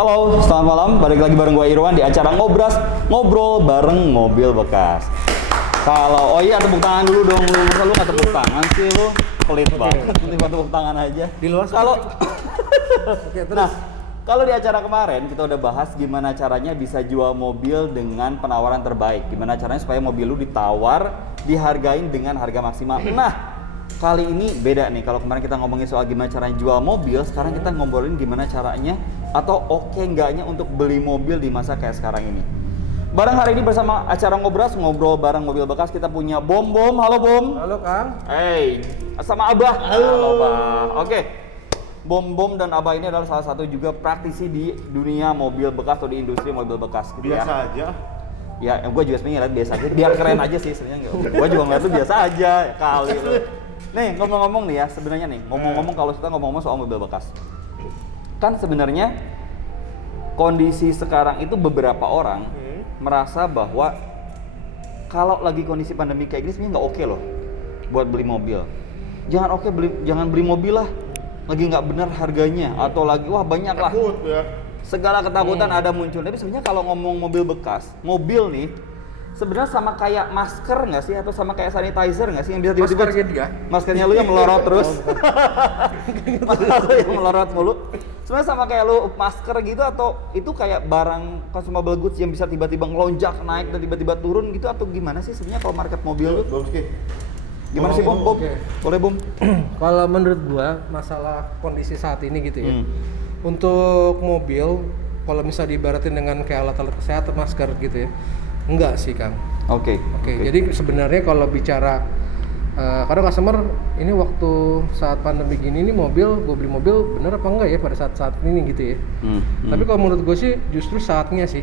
Halo, selamat malam. Balik lagi bareng gue Irwan di acara Ngobras, ngobrol bareng mobil bekas. Kalau, oh iya tepuk tangan dulu dong. Lu nggak tepuk tangan sih lu? Pelit banget. Tiba tepuk tangan aja. Di luar kalau Oke, terus. Nah, kalau di acara kemarin kita udah bahas gimana caranya bisa jual mobil dengan penawaran terbaik. Gimana caranya supaya mobil lu ditawar, dihargain dengan harga maksimal. Nah, kali ini beda nih. Kalau kemarin kita ngomongin soal gimana caranya jual mobil, sekarang kita ngobrolin gimana caranya atau oke enggaknya untuk beli mobil di masa kayak sekarang ini. Bareng hari ini bersama acara Ngobras, ngobrol bareng mobil bekas, kita punya Bom. Halo Bom. Halo Kang. Hey, sama Abah. Halo. Bang. Oke. Bom dan Abah ini adalah salah satu juga praktisi di dunia mobil bekas atau di industri mobil bekas gitu biasa ya. aja. Ya, gue juga sebenarnya ngeliat biasa aja, biar keren aja sih sebenarnya. Gue juga ngeliat tuh biasa aja kali lu. Nih, ngomong-ngomong nih ya, sebenarnya nih, ngomong-ngomong kalau kita ngomong-ngomong soal mobil bekas. Kan sebenarnya kondisi sekarang itu beberapa orang merasa bahwa kalau lagi kondisi pandemi kayak gini sebenarnya nggak oke loh buat beli mobil. Jangan beli mobil lah. Lagi nggak benar harganya atau lagi wah banyak lah. Takut ya. Segala ketakutan ada muncul. Tapi sebenarnya kalau ngomong mobil bekas, mobil nih sebenarnya sama kayak masker nggak sih atau sama kayak sanitizer nggak sih yang bisa tiba-tiba Masker gitu ya? maskernya lu yang melorot terus. Masker lu yang melorot mulu. Sebenarnya sama kayak lu masker gitu atau itu kayak barang consumable goods yang bisa tiba-tiba ngelonjak naik dan tiba-tiba turun gitu atau gimana sih sebenarnya kalau market mobil lu? Bagus Ki. Gimana sih Bom? Oke. Boleh Bom? Kalau menurut gua masalah kondisi saat ini gitu ya. Untuk mobil kalau misalnya diibaratin dengan kayak alat-alat kesehatan, masker gitu ya. Enggak sih, Kang. Oke. Jadi sebenarnya kalau bicara kadang customer ini waktu saat pandemi gini nih mobil, gue beli mobil bener apa enggak ya pada saat ini gitu ya. Tapi kalau menurut gue sih justru saatnya sih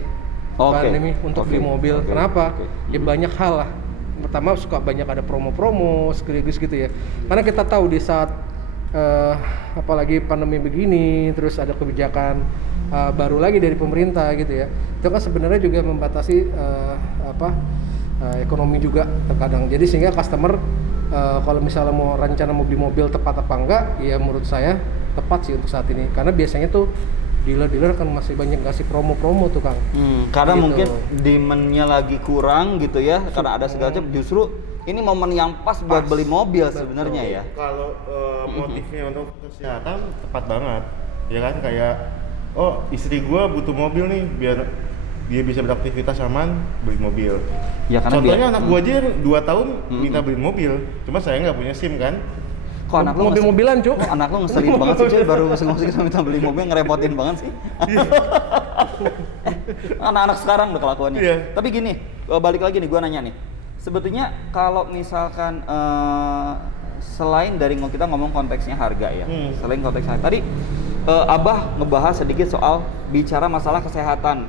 pandemi untuk beli mobil. Kenapa? Ya banyak hal lah. Pertama suka banyak ada promo-promo sekaligus gitu ya. Karena kita tahu di saat apalagi pandemi begini, terus ada kebijakan baru lagi dari pemerintah gitu ya. Itu kan sebenarnya juga membatasi ekonomi juga terkadang. Jadi sehingga customer kalau misalnya mau rencana mau beli mobil tepat apa enggak, ya menurut saya tepat sih untuk saat ini. Karena biasanya tuh dealer kan masih banyak ngasih promo-promo tuh Kang. Karena gitu. mungkin demand-nya lagi kurang gitu ya, karena ada segala macam. Justru ini momen yang pas buat beli mobil sebenarnya ya. Kalau motifnya untuk kesehatan tepat banget. Ya kan kayak oh istri gua butuh mobil nih biar dia bisa beraktivitas aman, beli mobil. Ya karena Contohnya anak gua aja 2 tahun minta beli mobil. Cuma saya nggak punya SIM kan. Kok anak lu mobil-mobilan, Cuk? anak lu ngeselin banget sih, cuy. Baru musik kita minta beli mobil ngerepotin banget sih. Anak-anak sekarang udah kelakuannya. Iya. Tapi gini, balik lagi nih gua nanya nih. Sebetulnya kalau misalkan selain dari kita ngomong konteksnya harga ya. Selain konteks harga. Tadi Abah ngebahas sedikit soal bicara masalah kesehatan,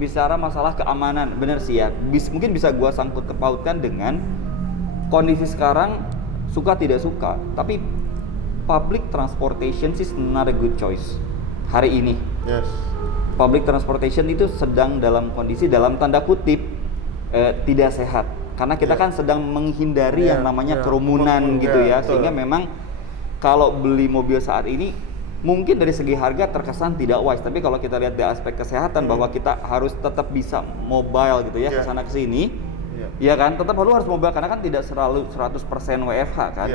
bicara masalah keamanan, bener sih ya. Mungkin bisa gua sangkut kepautkan dengan kondisi sekarang suka tidak suka, tapi public transportation is not a good choice hari ini. Yes. Public transportation itu sedang dalam kondisi dalam tanda kutip tidak sehat, karena kita kan sedang menghindari yang namanya kerumunan gitu ya, sehingga memang kalau beli mobil saat ini mungkin dari segi harga terkesan tidak wise, tapi kalau kita lihat dari aspek kesehatan bahwa kita harus tetap bisa mobile gitu ya, kesana kesini, ya kan, tetap harus mobile karena kan tidak selalu 100% WFH kan,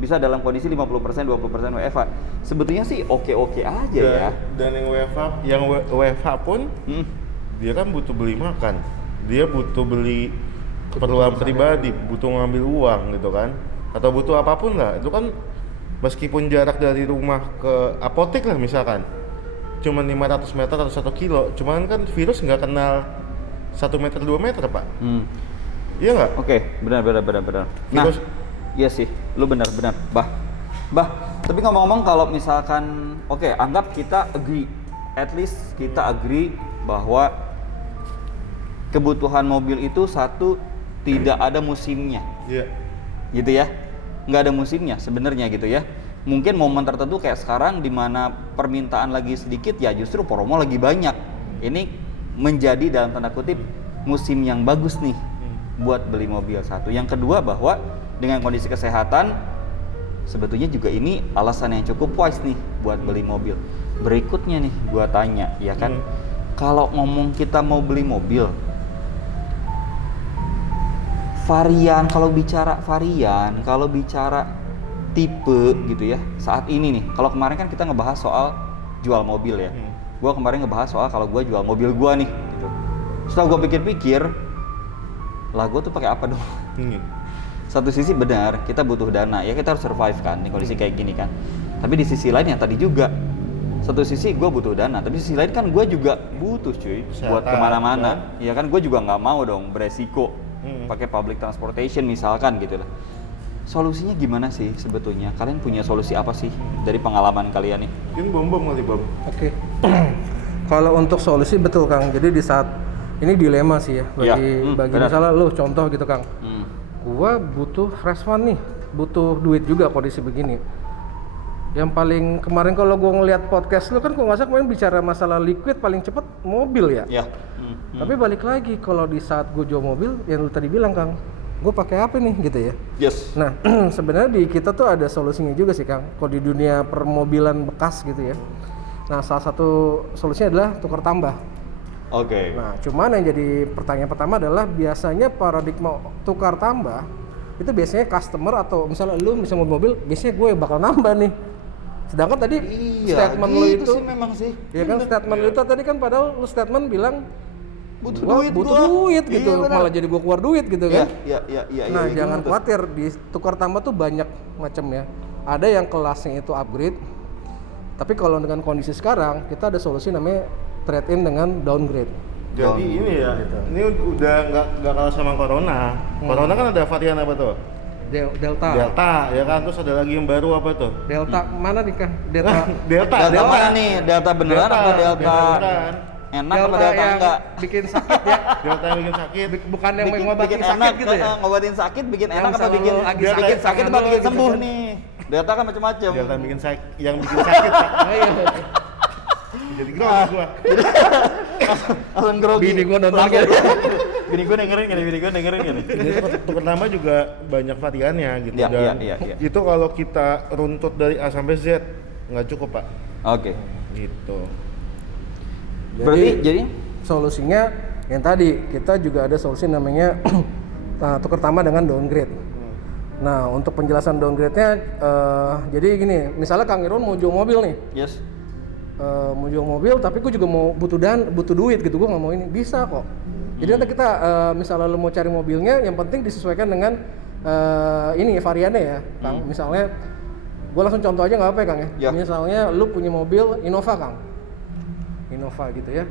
bisa dalam kondisi 50% 20% WFH. Sebetulnya sih oke aja ya. Dan yang WFH pun dia kan butuh beli makan, dia butuh beli keperluan pribadi, butuh ngambil uang gitu kan, atau butuh apapun lah, itu kan meskipun jarak dari rumah ke apotek lah misalkan cuma 500 meter atau 1 kilo, cuman kan virus nggak kenal 1 meter 2 meter Pak. Iya nggak? Oke, benar. Nah, Virus. iya sih, lu benar. Bah, tapi ngomong-ngomong kalau misalkan anggap kita agree, at least kita agree bahwa kebutuhan mobil itu satu tidak ada musimnya. Iya. Gitu ya. Nggak ada musimnya sebenarnya gitu ya. Mungkin momen tertentu kayak sekarang di mana permintaan lagi sedikit ya justru promo lagi banyak. Ini menjadi dalam tanda kutip musim yang bagus nih buat beli mobil satu. Yang kedua bahwa dengan kondisi kesehatan sebetulnya juga ini alasan yang cukup wise nih buat beli mobil. berikutnya nih gua tanya, ya kan? Kalau ngomong kita mau beli mobil, kalau bicara tipe gitu ya, saat ini nih, kalau kemarin kan kita ngebahas soal jual mobil ya. Gua kemarin ngebahas soal kalau gua jual mobil gua nih, gitu. Setelah gua pikir-pikir, lah gua tuh pakai apa dong? Satu sisi benar, kita butuh dana, ya kita harus survive kan di kondisi kayak gini kan. Tapi di sisi lain yang tadi juga, satu sisi gue butuh dana, tapi di sisi lain kan gue juga butuh cuy buat kemana-mana. Ya kan gue juga nggak mau dong beresiko pakai public transportation misalkan gitu lah. Solusinya gimana sih sebetulnya? Kalian punya solusi apa sih dari pengalaman kalian nih? Mungkin bom kali Bom. Oke. Kalau untuk solusi betul Kang. Jadi di saat ini dilema sih ya bagi misalnya lu contoh gitu Kang. Gua butuh fresh fund nih, butuh duit juga kondisi begini. Yang paling kemarin kalau gua ngeliat podcast lu kan gua nggak salah kemarin bicara masalah liquid paling cepet mobil ya. Iya. Tapi balik lagi kalau di saat gua jual mobil yang lu tadi bilang Kang, gua pakai apa nih gitu ya. Yes. Nah sebenarnya di kita tuh ada solusinya juga sih Kang. Kalau di dunia permobilan bekas gitu ya. Nah salah satu solusinya adalah tukar tambah. Oke. Nah, cuman yang jadi pertanyaan pertama adalah biasanya paradigma tukar tambah itu biasanya customer atau misalnya lu bisa mau mobil, biasanya gue bakal nambah nih. Sedangkan tadi statement gitu lu itu sih memang sih. Ya kan statement lu itu tadi kan padahal lu statement bilang butuh duit gitu, iya, malah jadi gua keluar duit gitu kan. Iya. Nah, jangan khawatir di tukar tambah tuh banyak macam ya. Ada yang kelasnya itu upgrade. Tapi kalau dengan kondisi sekarang, kita ada solusi namanya trade in dengan downgrade. Jadi ini ya, ini udah nggak kalah sama corona. Corona kan ada varian apa tuh? Delta ya kan, terus ada lagi yang baru apa tuh? Delta mana nih kan? Delta mana nih? Delta beneran atau Delta enak apa Delta enggak? Bikin sakit ya? Delta yang bikin sakit. Bukan yang ngobatin sakit enak, gitu ya? Ngobatin sakit, bikin enak apa bikin sakit apa bikin sembuh nih? Delta kan macam-macam. Delta yang bikin sakit Pak. Jadi grogi gua. Langsung grogi. Bini gua nonton gitu. Bini gua dengerin gini. Jadi pertama juga banyak variannya gitu. Iya. Itu kalau kita runtut dari A sampai Z nggak cukup Pak. Oke. Gitu. Jadi solusinya yang tadi kita juga ada solusi namanya tukar tambah dengan downgrade. Nah untuk penjelasan downgrade-nya jadi gini, misalnya Kang Irwan mau jual mobil nih. Yes. Mau jual mobil tapi gue juga mau butuh duit gitu, gue nggak mau ini, bisa kok. Jadi nanti kita misalnya lo mau cari mobilnya, yang penting disesuaikan dengan ini variannya ya Kang. Misalnya gue langsung contoh aja nggak apa ya Kang ya. Misalnya lo punya mobil Innova Kang, Innova gitu ya,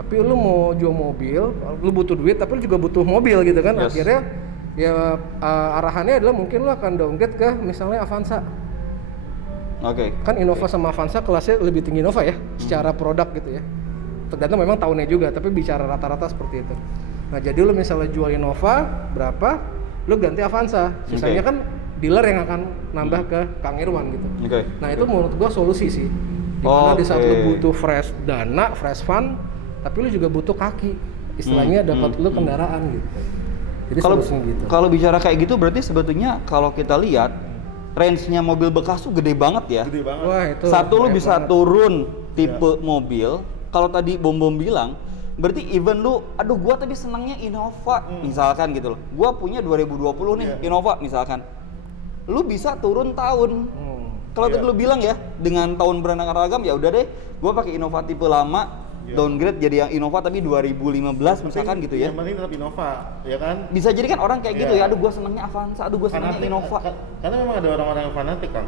tapi lo mau jual mobil, lo butuh duit tapi lo juga butuh mobil gitu kan. Akhirnya ya arahannya adalah mungkin lo akan downgrade ke misalnya Avanza. Oke. Kan Innova sama Avanza kelasnya lebih tinggi Innova ya, secara produk gitu ya. Tergantung memang tahunnya juga, tapi bicara rata-rata seperti itu. Nah, jadi lu misalnya jual Innova berapa, lu ganti Avanza. Sisanya kan dealer yang akan nambah ke Kang Irwan gitu. Nah, itu menurut gua solusi sih. Dimana di saat lu butuh fresh dana, fresh fund, tapi lu juga butuh kaki. Istilahnya dapat lu kendaraan gitu. Jadi solusinya gitu. Kalau bicara kayak gitu berarti sebetulnya kalau kita lihat range-nya mobil bekas tuh gede banget ya. Gede banget. Wah, itu satu lu bisa turun tipe mobil. Kalau tadi Bom bilang, berarti even lu, aduh gua tadi senangnya Innova misalkan gitu loh. Gua punya 2020 nih Innova misalkan. Lu bisa turun tahun. Kalau tadi lu bilang ya, dengan tahun beraneka ragam ya udah deh, gua pakai Innova tipe lama. Downgrade jadi yang Innova tapi 2015 misalkan gitu ya. Yang penting tetap Innova, ya kan? Bisa jadi kan orang kayak gitu ya, aduh gua senangnya Avanza, aduh gua senangnya Innova. Karena memang ada orang-orang yang fanatik kan.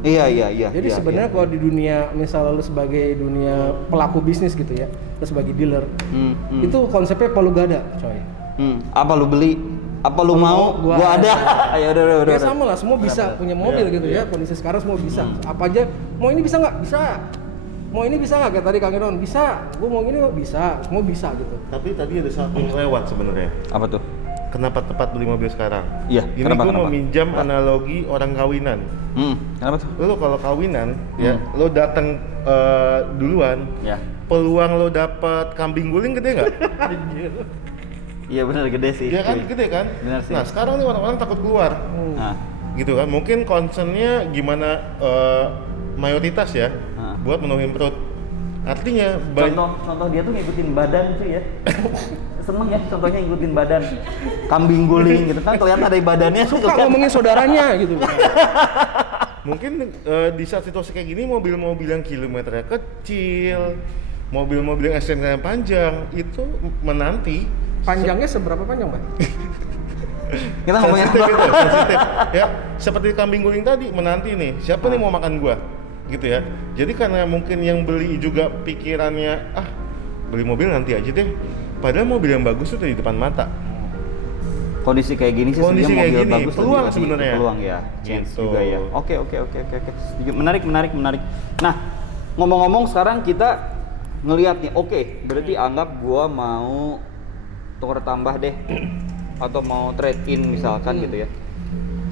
Iya. Jadi sebenarnya kalau di dunia misalnya lu sebagai dunia pelaku bisnis gitu ya, lu sebagai dealer, itu konsepnya palu gada, coy. Apa lu beli? Apa lu mau? Gua ada. Ayo udah. Ya sama lah, semua bisa punya mobil gitu ya. Kondisi sekarang semua bisa. Apa aja, mau ini bisa nggak? Bisa. Mau ini bisa nggak? Kayak tadi Kang Irwan, bisa. Gue mau ini bisa. Semua bisa gitu. Tapi tadi ada satu yang lewat sebenarnya. Apa tuh? Kenapa tepat beli mobil sekarang? Iya. Ini gue mau minjam analogi orang kawinan. Kenapa tuh? Lo kalau kawinan, ya, lo datang duluan. Ya. Peluang lo dapet kambing guling gede nggak? Iya benar gede sih. Iya kan, gede kan? Benar sih. Nah sekarang nih orang-orang takut keluar. Gitu kan? Mungkin concernnya gimana mayoritas ya, buat menuhin perut. Artinya contoh dia tuh ngikutin badan tuh ya. Seneng ya contohnya ngikutin badan. Kambing guling gitu kan kelihatan dari badannya suka ngomongin saudaranya gitu. Mungkin di saat situasi kayak gini mobil-mobil yang kilometernya kecil, mobil-mobil yang STNK panjang itu menanti. Panjangnya seberapa panjang, Bang? Kita ngomongin sensitif. Ya, seperti kambing guling tadi menanti nih, siapa nih mau makan gua? Gitu ya. Jadi karena mungkin yang beli juga pikirannya beli mobil nanti aja deh. Padahal mobil yang bagus itu di depan mata. Kondisi kayak gini sih Kondisi sebenarnya mobil kayak gini, bagus peluang lebih sebenarnya. peluang ya, chance Gitu. juga ya. Oke. Setuju. Menarik. Nah, ngomong-ngomong sekarang kita ngelihat nih, oke, berarti anggap gua mau tukar tambah deh atau mau trade in misalkan gitu ya.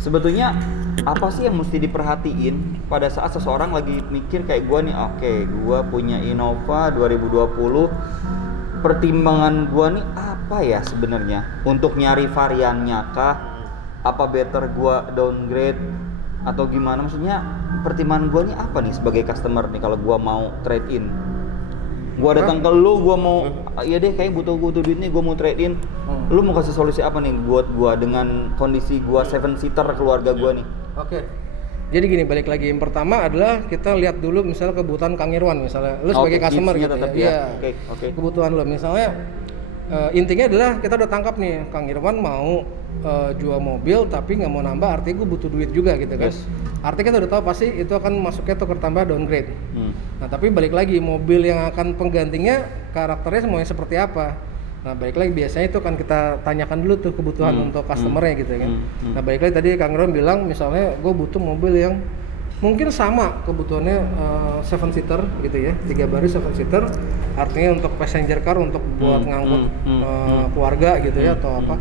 Sebetulnya apa sih yang mesti diperhatiin pada saat seseorang lagi mikir kayak gua nih, oke, gua punya Innova 2020, pertimbangan gua nih apa ya sebenarnya untuk nyari variannya kah? Apa better gua downgrade atau gimana? Maksudnya pertimbangan gua nih apa nih sebagai customer nih kalau gua mau trade in? Gua datang ke lu, gua mau iya deh kayak butuh duit nih, gua mau trade in. Lu mau kasih solusi apa nih buat gua dengan kondisi gua 7-seater keluarga gua nih? Oke. Jadi gini, balik lagi, yang pertama adalah kita lihat dulu misalnya kebutuhan Kang Irwan misalnya, lu sebagai customer gitu tetap ya. Oke. Kebutuhan lo misalnya intinya adalah kita udah tangkap nih Kang Irwan mau jual mobil tapi nggak mau nambah, artinya gue butuh duit juga gitu kan. Yes. Artinya kita udah tahu pasti itu akan masuknya tukar tambah downgrade. Nah tapi balik lagi, mobil yang akan penggantinya karakternya semuanya seperti apa. Nah balik lagi biasanya itu kan kita tanyakan dulu tuh kebutuhan untuk customernya gitu kan. Nah balik lagi tadi Kang Irwan bilang misalnya gue butuh mobil yang mungkin sama kebutuhannya 7-seater gitu ya, 3 baris 7-seater, artinya untuk passenger car, untuk buat ngangkut keluarga gitu ya atau apa.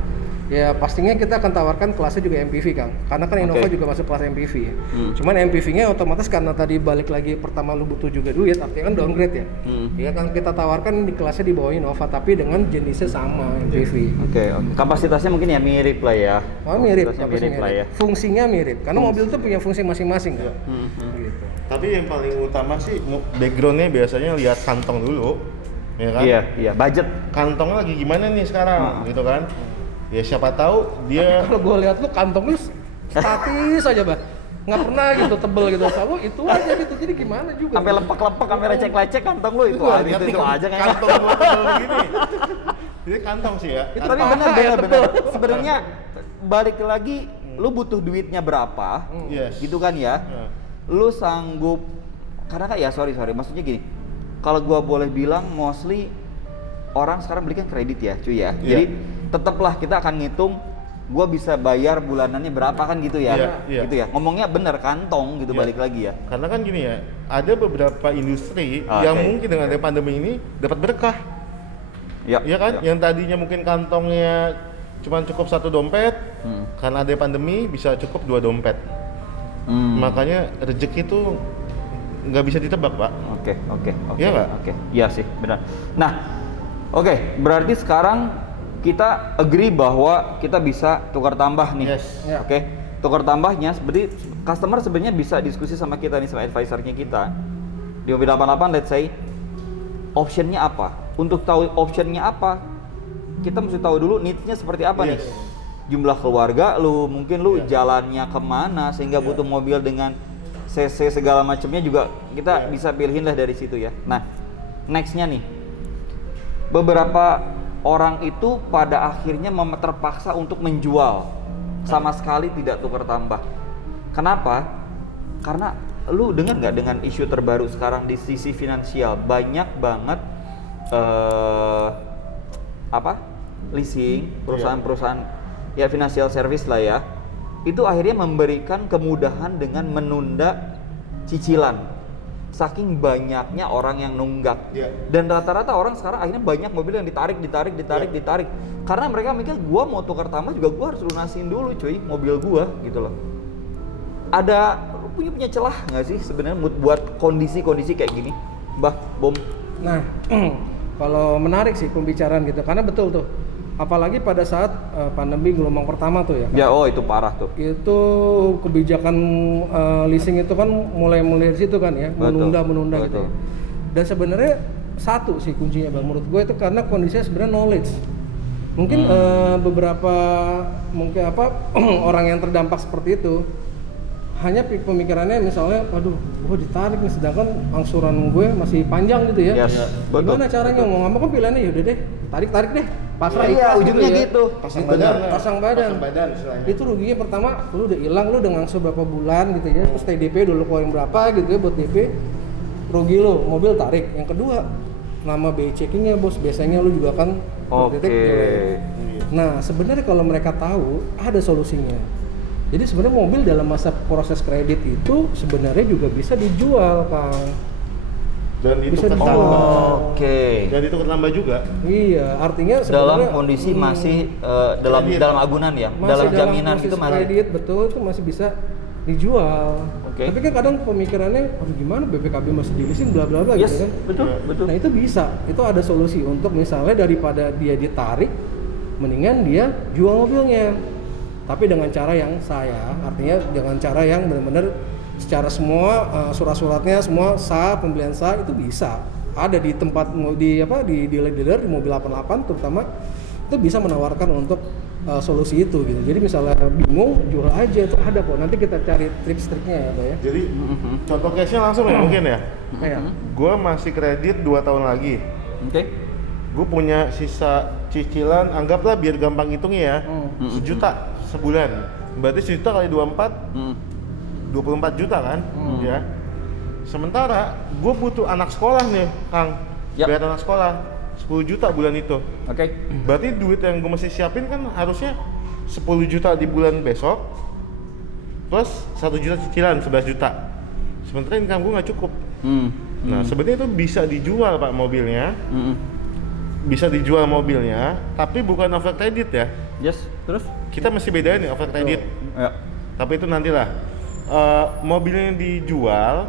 Ya pastinya kita akan tawarkan kelasnya juga MPV Kang, karena kan Innova juga masuk kelas MPV ya. Cuman MPV-nya otomatis karena tadi balik lagi pertama lu butuh juga duit, artinya kan downgrade ya. Ya kan kita tawarkan di kelasnya di bawah Innova tapi dengan jenisnya sama MPV. Oke. Kapasitasnya mungkin ya mirip lah ya. Mirip lah ya. Fungsinya mirip, karena mobil itu punya fungsi masing-masing kan. Gitu. Tapi yang paling utama sih backgroundnya biasanya lihat kantong dulu, ya kan? Iya. Budget. Kantongnya lagi gimana nih sekarang, gitu kan? Ya siapa tahu dia. Kalau gue lihat lu kantong lu statis aja Bah, nggak pernah gitu tebel gitu, sama itu aja gitu, jadi gimana juga? Sampai lepak-lepak, sampai lecek-lecek kantong lu itu aja kayak kantong gua tebel begini. Jadi kantong sih ya. Tapi benar. Sebenarnya balik lagi, lu butuh duitnya berapa, gitu kan ya? Lu sanggup, karena kan ya sorry, maksudnya gini, kalau gua boleh bilang mostly orang sekarang beli kan kredit ya cuy ya, jadi tetaplah kita akan ngitung gua bisa bayar bulanannya berapa kan gitu ya, gitu ya, ngomongnya bener kantong gitu, balik lagi ya. Karena kan gini ya, ada beberapa industri yang mungkin dengan pandemi ini dapat berkah. Ya kan, yang tadinya mungkin kantongnya cuma cukup 1 dompet, karena ada pandemi bisa cukup 2 dompet. Makanya rezeki itu nggak bisa ditebak, Pak. Oke. Iya nggak? Oke, iya sih, benar. Nah, oke, berarti sekarang kita agree bahwa kita bisa tukar tambah nih. Oke, tukar tambahnya seperti customer sebenarnya bisa diskusi sama kita nih, sama advisornya kita di mobil 88, let's say optionnya apa. Untuk tahu optionnya apa, kita mesti tahu dulu needs-nya seperti apa nih. Jumlah keluarga lu, mungkin lu jalannya kemana sehingga butuh mobil dengan CC segala macamnya juga kita bisa pilihin lah dari situ ya. Nah, nextnya nih, beberapa orang itu pada akhirnya terpaksa untuk menjual, sama sekali tidak tukar tambah. Kenapa? Karena lu dengar nggak dengan isu terbaru sekarang di sisi finansial, banyak banget leasing, perusahaan-perusahaan ya financial service lah ya, itu akhirnya memberikan kemudahan dengan menunda cicilan. Saking banyaknya orang yang nunggak, dan rata-rata orang sekarang akhirnya banyak mobil yang ditarik, karena mereka mikir gua mau tukar tambah juga gua harus lunasin dulu cuy mobil gua gitu loh. Ada punya celah nggak sih sebenarnya buat kondisi kayak gini, Mbah Bom? Nah, kalau menarik sih pembicaraan gitu, karena betul tuh, apalagi pada saat pandemi gelombang pertama tuh ya. Ya, itu parah tuh. Itu kebijakan leasing itu kan mulai dari situ kan ya, menunda gitu. Dan sebenarnya satu sih kuncinya Bang, menurut gue itu karena kondisinya sebenarnya knowledge. Mungkin beberapa orang yang terdampak seperti itu hanya pemikirannya misalnya, aduh, gue ditarik nih, sedangkan angsuran gue masih panjang gitu ya. Yes, Gimana caranya mau ngambek kan pilihannya yaudah deh, tarik deh, pasrah Iya, ikhlas ujungnya ya. gitu. Pasang Bener, badan. pasang badan. Istilahnya. Itu ruginya pertama, lu udah hilang, lu udah ngangsur berapa bulan gitu ya, terus TDP dulu keluarin berapa gitu ya buat DP, rugi lu, mobil tarik. Yang kedua, nama BI checkingnya bos, biasanya lu juga kan Oke. jelek. Nah sebenarnya kalau mereka tahu ada solusinya. Jadi sebenarnya mobil dalam masa proses kredit itu sebenarnya juga bisa dijual, Kang. Dan itu Bisa ketambah. dijual. Oke. Dan itu ketambah juga. Iya, artinya Dalam sebenarnya kondisi masih dalam Kredit. dalam agunan ya, masih dalam jaminan proses itu masih. kredit, betul, itu masih bisa dijual. Oke. Tapi kan kadang pemikirannya, aduh gimana BPKB masih di leasing bla bla bla Yes, gitu kan. betul, betul. Nah itu bisa, itu ada solusi untuk misalnya daripada dia ditarik, mendingan dia jual mobilnya. Tapi dengan cara yang artinya dengan cara yang benar-benar secara semua surat-suratnya semua sah, pembelian sah itu bisa. Ada di tempat di dealer di mobil 88 terutama itu bisa menawarkan untuk solusi itu gitu. Jadi misalnya bingung jual aja itu ada kok. Nanti kita cari tips-triknya ya, Pak ya. Jadi contoh case-nya langsung ya mungkin ya. Kayak Gue masih kredit 2 tahun lagi. Oke. Gue punya sisa cicilan, anggaplah biar gampang hitungnya ya, 1 juta sebulan. Berarti 1 juta kali 24, 24 juta kan, ya. Sementara gue butuh anak sekolah nih, Kang. Ya. Bayar anak sekolah 10 juta bulan itu. Oke. Berarti duit yang gue mesti siapin kan harusnya 10 juta di bulan besok plus 1 juta cicilan 11 juta. Sementara income gue nggak cukup. Nah, sebenarnya itu bisa dijual Pak mobilnya. Bisa dijual mobilnya, tapi bukan over credit ya. Yes, terus? Kita mesti bedain nih over credit. Ya. Tapi itu nantilah. Mobilnya yang dijual,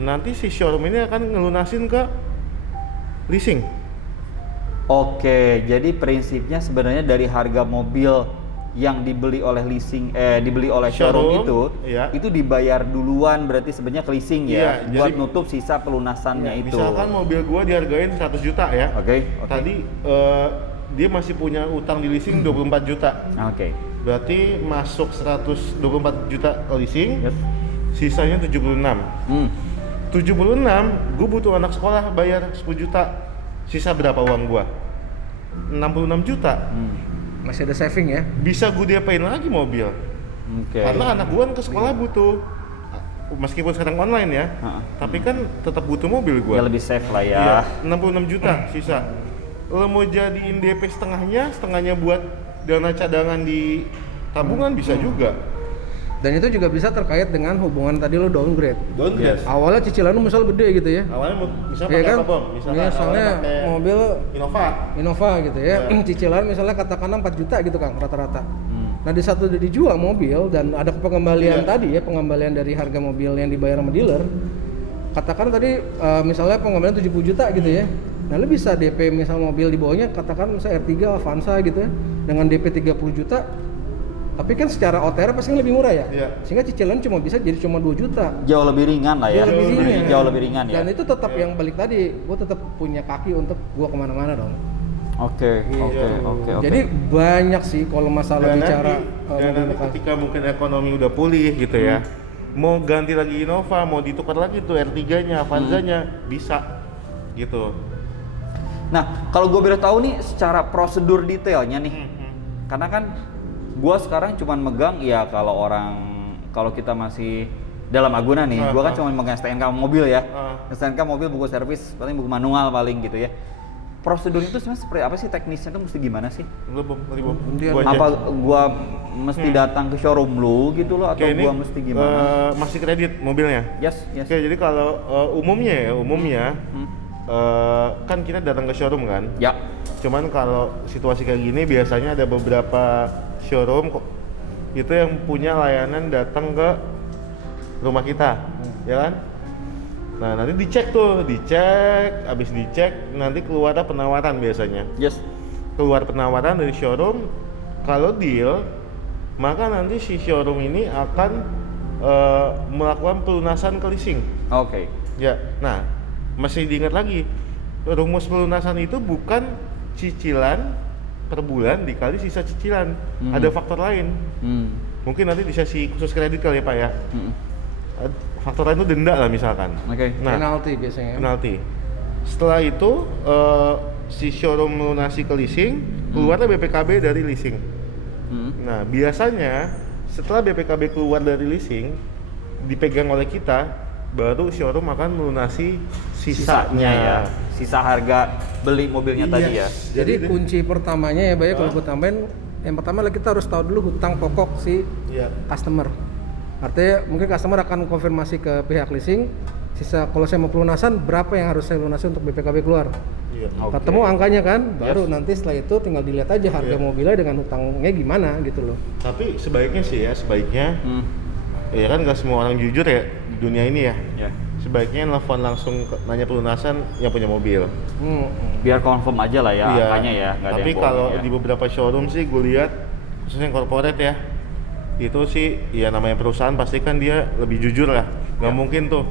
nanti si showroom ini akan ngelunasin ke leasing. Oke, jadi prinsipnya sebenarnya dari harga mobil yang dibeli oleh dibeli oleh showroom itu, iya. itu dibayar duluan berarti sebenarnya ke leasing ya, Iya, buat jadi- nutup sisa pelunasannya itu. Misalkan mobil gua dihargain 100 juta ya. Oke. Tadi dia masih punya utang di leasing 24 juta. Oke. Berarti masuk 124 juta ke leasing, Yes. sisanya 76. 76, gue butuh anak sekolah bayar 10 juta. Sisa berapa uang gua? 66 juta. masih ada saving ya. Bisa gue DP-in lagi mobil. Oke. Karena anak gua kan ke sekolah butuh, meskipun sekarang online ya, tapi kan tetap butuh mobil gua. Ya lebih safe lah ya. Iya, 66 juta sisa. Lo mau jadiin DP setengahnya buat dana cadangan di tabungan bisa juga. Dan itu juga bisa terkait dengan hubungan tadi lo downgrade. Yes. Awalnya cicilan lu misal gede gitu ya. Awalnya misalnya Iya pakai kan? apa, Bang? Misalnya awalnya pakai mobil Innova. gitu ya. Iya. Cicilan misalnya katakanlah 4 juta gitu Kang rata-rata. Nah di satu udah dijual mobil dan ada pengembalian Iya. tadi ya, pengembalian dari harga mobil yang dibayar sama dealer. Katakan tadi misalnya pengembalian 70 juta gitu ya. Nah lu bisa DP misal mobil di bawahnya katakan misalnya R3 Avanza gitu ya dengan DP 30 juta. Tapi kan secara OTR pasti lebih murah ya. Iya. Sehingga cicilan jadi cuma 2 juta. Jauh lebih ringan lah ya. Jauh Lebih ringan ya. Dan itu tetap yang balik tadi, gue tetap punya kaki untuk gue kemana-mana dong. Oke. Jadi banyak sih kalau masalah Dan bicara nanti ketika mungkin ekonomi udah pulih gitu ya, mau ganti lagi Innova, mau ditukar lagi tuh R3-nya, Avanza-nya, bisa gitu. Nah, kalau gue boleh tahu nih secara prosedur detailnya nih, karena kan gue sekarang cuman megang ya kalau kita masih dalam agunan nih, gue kan cuma megang STNK mobil ya, STNK mobil buku servis paling buku manual paling gitu ya. Prosedur itu sebenarnya seperti apa sih, teknisnya tuh mesti gimana sih? Apa gue mesti datang ke showroom lu gitu loh, atau gue mesti gimana? Masih kredit mobilnya? Yes. Oke, jadi kalau umumnya kan kita datang ke showroom kan? Ya. Cuman kalau situasi kayak gini biasanya ada beberapa showroom itu yang punya layanan datang ke rumah kita, ya kan? Nah nanti dicek, abis dicek nanti keluar ada penawaran biasanya. Yes. Keluar penawaran dari showroom, kalau deal maka nanti si showroom ini akan melakukan pelunasan ke leasing. Oke. Ya, nah masih diingat lagi, rumus pelunasan itu bukan cicilan per bulan dikali sisa cicilan, ada faktor lain. Mungkin nanti di sesi khusus kredit kali ya Pak ya. Faktor lain itu denda lah misalkan. Nah, penalti biasanya. penalti. Setelah itu si showroom melunasi ke leasing, keluarnya BPKB dari leasing. Nah, biasanya setelah BPKB keluar dari leasing, dipegang oleh kita, baru showroom akan melunasi sisanya ya. Sisa harga beli mobilnya tadi ya. Jadi kunci pertamanya ya Bay, kalau gue tambahin, yang pertama adalah kita harus tahu dulu hutang pokok si customer. Artinya mungkin customer akan konfirmasi ke pihak leasing, sisa kalau saya mau pelunasan berapa yang harus saya lunasi untuk BPKB keluar. Ketemu angkanya kan, baru nanti setelah itu tinggal dilihat aja harga mobilnya dengan hutangnya gimana gitu loh. Tapi sebaiknya sih ya, ya kan nggak semua orang jujur ya di dunia ini ya. Sebaiknya nelfon langsung nanya pelunasan yang punya mobil. Biar confirm aja lah ya angkanya ya. Tapi kalau di beberapa showroom sih gue lihat, khususnya corporate ya, itu sih ya namanya perusahaan pasti kan dia lebih jujur lah. Nggak mungkin tuh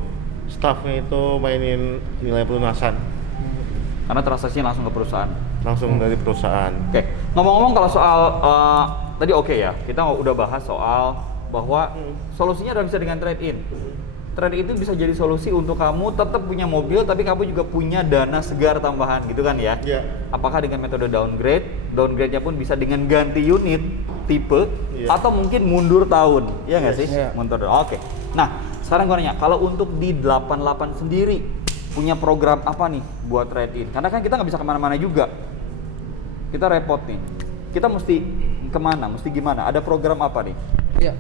staffnya itu mainin nilai pelunasan. Karena transaksinya langsung ke perusahaan. Langsung dari perusahaan. Oke. Ngomong-ngomong kalau soal tadi ya, kita udah bahas soal bahwa solusinya adalah bisa dengan trade-in. Trade-in itu bisa jadi solusi untuk kamu tetap punya mobil tapi kamu juga punya dana segar tambahan gitu kan ya. Apakah dengan metode downgrade? Downgrade-nya pun bisa dengan ganti unit, tipe, atau mungkin mundur tahun. Iya nggak sih? Mundur. Oke. Nah, sekarang gue nanya, kalau untuk di 88 sendiri punya program apa nih buat trade-in? Karena kan kita nggak bisa kemana-mana juga. Kita repot nih. Kita mesti kemana? Mesti gimana? Ada program apa nih? Ya.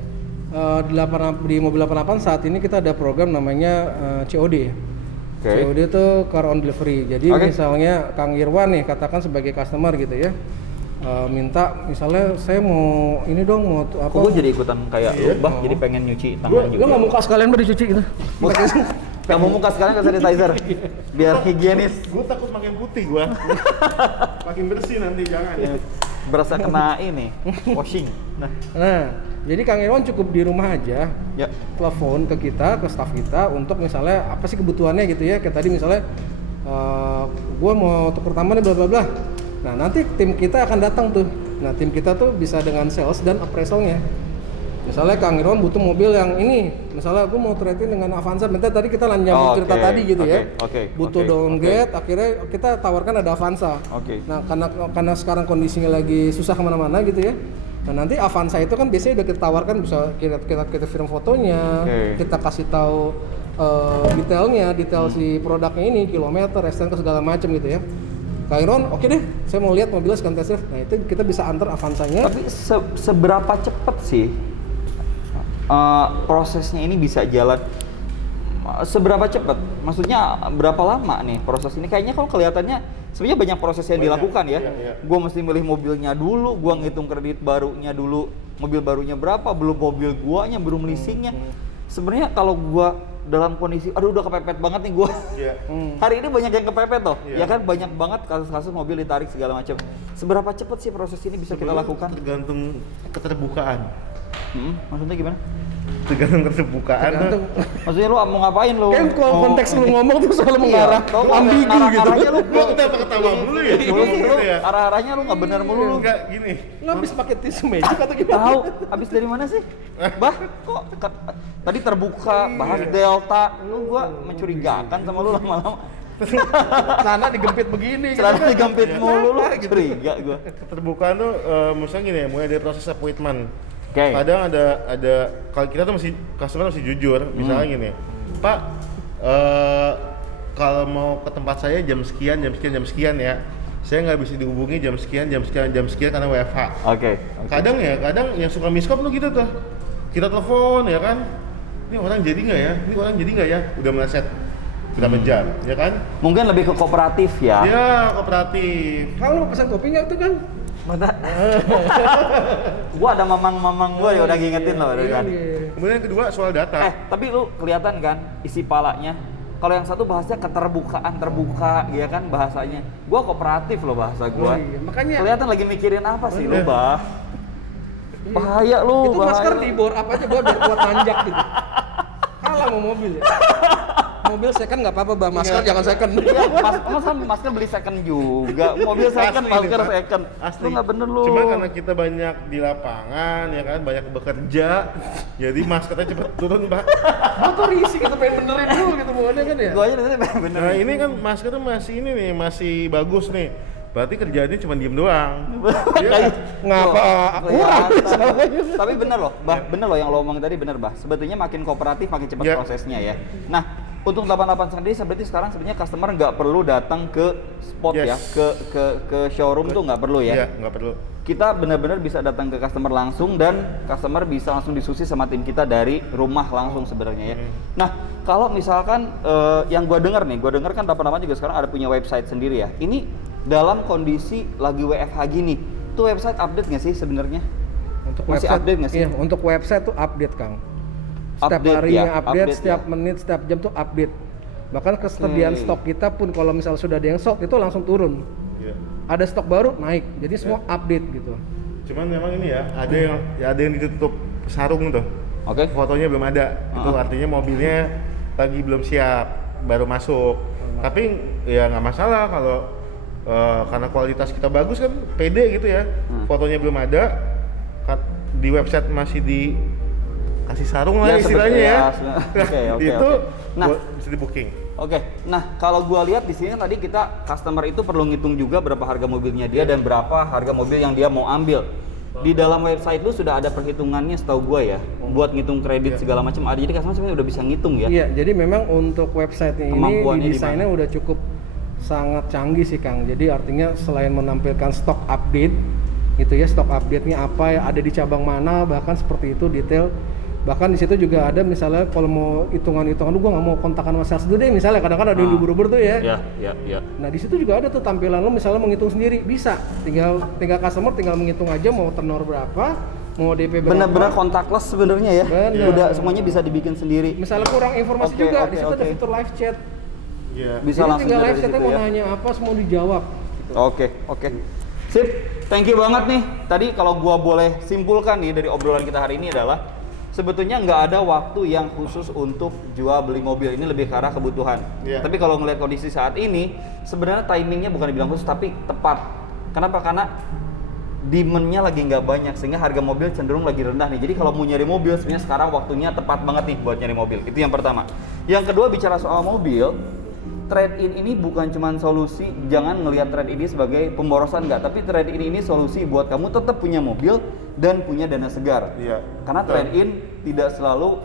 Di mobil 88 saat ini kita ada program namanya COD. COD itu car on delivery. Jadi misalnya Kang Irwan nih katakan sebagai customer gitu ya, minta misalnya saya mau ini dong mau apa? Gue jadi ikutan kayak lu jadi pengen nyuci tangan juga. Gue nggak muka sekalian dicuci gitu. Kamu muka sekarang ke sanitizer biar higienis. Gue takut makin putih gua. Makin bersih nanti jangan ya. Berasa kena ini washing. Nah, jadi Kang Irwan cukup di rumah aja, telepon ke kita, ke staff kita untuk misalnya apa sih kebutuhannya gitu ya. Kayak tadi misalnya, gue mau tuker tambah nih bla bla bla. Nah nanti tim kita akan datang tuh. Nah tim kita tuh bisa dengan sales dan appraisalnya. Misalnya Kang Irwan butuh mobil yang ini, misalnya gue mau trade-in dengan Avanza, bentar tadi kita nyambung cerita tadi gitu ya. Butuh downgrade, akhirnya kita tawarkan ada Avanza. Nah karena sekarang kondisinya lagi susah kemana-mana gitu ya. Nah nanti Avanza itu kan biasanya udah kita tawarkan, bisa kita kirim fotonya, kita kasih tahu detail si produknya ini, kilometer, STNK segala macam gitu ya. Kang Irwan, oke deh, saya mau lihat mobilnya sekalian test drive. Nah itu kita bisa antar Avanzanya. Tapi seberapa cepet sih prosesnya ini bisa jalan? Seberapa cepat? Maksudnya berapa lama nih proses ini? Kayaknya kalau kelihatannya sebenarnya banyak proses yang dilakukan ya. Gue mesti milih mobilnya dulu, gue ngitung kredit barunya dulu, mobil barunya berapa, belum mobil guanya, belum leasingnya. Sebenarnya kalau gue dalam kondisi, aduh udah kepepet banget nih gue. Hari ini banyak yang kepepet toh, ya kan banyak banget kasus-kasus mobil ditarik segala macam. Seberapa cepat sih proses ini bisa kita lakukan? Tergantung keterbukaan. Maksudnya gimana? Tergantung keterbukaan. Maksudnya lu mau ngapain lu? Kan kalau konteks lu ngomong tuh selalu mengarah ambigu gitu. Lu kenapa ketawa mulu ya? Arah-arahnya lu nggak benar mulu lu. Enggak gini. Lu habis pakai tisu magic atau gimana? Tahu, habis dari mana sih? Bah, kok tadi terbuka bahas delta. Lu gua mencurigakan sama lu lama-lama. Celana digempit begini. Celana digempit mulu lu, curiga gua. Keterbukaan tuh misalnya gini ya, mulai dari proses appointment. Kadang ada kalau kita tuh masih customer masih jujur, misalnya gini, Pak, kalau mau ke tempat saya jam sekian ya, saya nggak bisa dihubungi jam sekian karena WFH. Kadang yang suka miskom tuh gitu tuh, kita telepon ya kan, ini orang jadi nggak ya, udah meleset berapa jam, ya kan? Mungkin lebih ke kooperatif ya. Iya, kooperatif. Kalau mau pesan kopi nggak tuh kan? Mata. Gua ada mamang gua ya udah ngingetin loh kan. Kemudian yang kedua soal data. Tapi lu kelihatan kan isi palanya. Kalau yang satu bahasnya keterbukaan, terbuka ya kan bahasanya. Gua kooperatif loh bahasa gua. Makanya kelihatan lagi mikirin apa sih lu, Bah? Bahaya lu, itu bahaya. Masker di bor apa aja gua biar kuat nanjak gitu. Kalah mau mobil ya. mobil second nggak apa-apa, Bang. Masker jangan second. Iya, masa masker beli second juga. Mobil second, masker second. Asli. Lu nggak bener lu. Cuma karena kita banyak di lapangan ya kan, banyak bekerja, jadi maskernya cepet turun, Pak. Gua tuh risih gitu pengen benerin dulu gitu bukannya kan ya. Gua aja dari bener. Nah, ini kan maskernya masih ini nih, masih bagus nih. Berarti kerjaannya cuma diem doang. Kayak Ngapa kurang salahnya? Tapi bener loh, bener loh yang lo omongin tadi bener, Sebetulnya makin kooperatif makin cepat prosesnya ya. Nah, untuk 88 sendiri berarti sekarang sebenarnya customer nggak perlu datang ke spot ya, ke showroom tuh nggak perlu ya. Iya, nggak perlu. Kita benar-benar bisa datang ke customer langsung dan customer bisa langsung diskusi sama tim kita dari rumah langsung sebenarnya ya. Nah, kalau misalkan yang gua dengar kan 88 juga sekarang ada punya website sendiri ya. Ini dalam kondisi lagi WFH gini, tuh website update nggak sih sebenarnya? Untuk Masih website, update nggak sih? Iya, untuk website tuh update, Kang. Setiap Update harinya ya, update, setiap ya. menit, setiap jam tuh update. Bahkan kesediaan stok kita pun kalau misalnya sudah ada yang stock itu langsung turun. Iya. Ada stok baru naik, jadi semua update gitu. Cuman memang ini ya, ada yang ditutup sarung tuh. Oke. Fotonya belum ada. Itu artinya mobilnya lagi belum siap, baru masuk. Tapi ya nggak masalah kalau karena kualitas kita bagus kan, pede gitu ya. Fotonya belum ada, di website masih dikasih sarung lah istilahnya ya. Oke. Itu Nah, bisa di booking. Oke, nah kalau gua lihat di sini kan tadi kita customer itu perlu ngitung juga berapa harga mobilnya dia dan berapa harga mobil yang dia mau ambil. Di dalam website lu sudah ada perhitungannya setahu gua ya, buat ngitung kredit segala macam ada. Jadi customer sebenarnya udah bisa ngitung ya. Iya, jadi memang untuk website ini Kemampuannya desainnya udah cukup sangat canggih sih, Kang. Jadi artinya selain menampilkan stok update gitu ya, stok update-nya apa ya, ada di cabang mana, bahkan seperti itu detail. Bahkan di situ juga ada misalnya kalau mau hitungan-hitungan, gua nggak mau kontakan sama sales dulu deh misalnya, kadang-kadang ada yang diburu-buru tuh ya. Iya. Nah di situ juga ada tuh tampilan lo misalnya menghitung sendiri, bisa. Tinggal customer tinggal menghitung aja mau tenor berapa, mau DP berapa. Benar-benar contactless sebenarnya ya. Bener. Udah semuanya bisa dibikin sendiri. Misalnya kurang informasi Oke, juga, oke, di situ ada oke. fitur live chat. Iya. Bisa Jadi langsung tinggal dari live chatnya situ mau ya. nanya apa semua dijawab. Gitu. Oke. Sip. Thank you banget nih. Tadi kalau gua boleh simpulkan nih dari obrolan kita hari ini adalah sebetulnya nggak ada waktu yang khusus untuk jual beli mobil, ini lebih ke arah kebutuhan. Iya. Tapi kalau ngelihat kondisi saat ini, sebenarnya timingnya bukan dibilang khusus tapi tepat. Kenapa? Karena demand-nya lagi nggak banyak sehingga harga mobil cenderung lagi rendah nih. Jadi kalau mau nyari mobil sebenarnya sekarang waktunya tepat banget nih buat nyari mobil. Itu yang pertama. Yang kedua bicara soal mobil, trade-in ini bukan cuma solusi, jangan ngelihat trade-in ini sebagai pemborosan nggak, tapi trade-in ini solusi buat kamu tetap punya mobil dan punya dana segar. Iya. Karena trade-in tidak selalu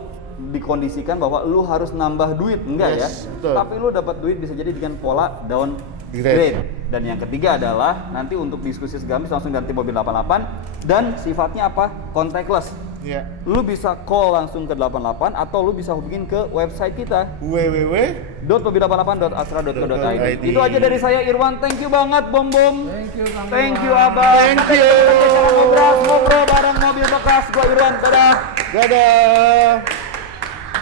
dikondisikan bahwa lu harus nambah duit, enggak ya. betul. Tapi lu dapat duit bisa jadi dengan pola downgrade. Dan yang ketiga adalah nanti untuk diskusi segala macam langsung ganti mobil 88 dan sifatnya apa? Contactless. Iya. Lu bisa call langsung ke 88 atau lu bisa hubungin ke website kita www.mobil88.astra.co.id. Itu aja dari saya Irwan. Thank you banget Bom. Thank you, Kang Thank you Irwan. Abang. Thank you. Ngobrol bareng mobil bekas gua Irwan. Dadah. Dadah.